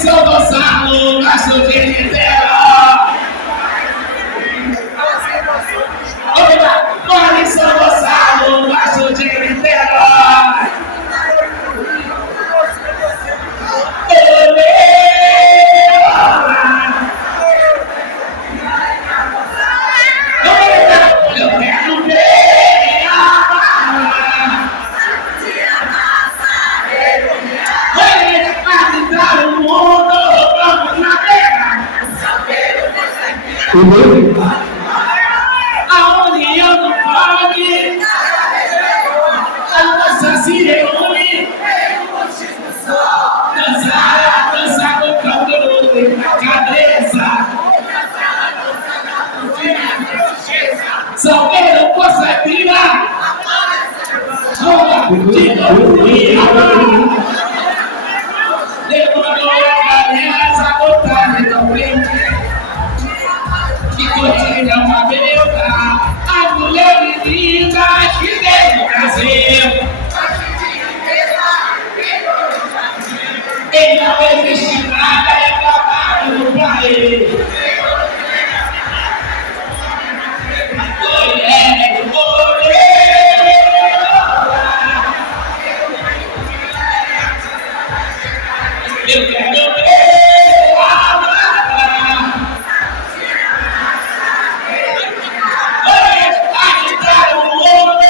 São Gonçalo, nosso dia inteiro. Corre São Gonçalo, nosso dia inteiro. Eu quero ver agradar o mundo, vamos na terra. A união do funk, a nossa se reúne. Dançar, dançar no canto na cabeça. Salgueiro, possa virar. De novo, demorou a galera, essa vontade também. Que continha uma beleza, a mulher linda que vem do Brasil. E não existe nada reclamado pra ele. Eu quero ver a barra. Agradar o mundo.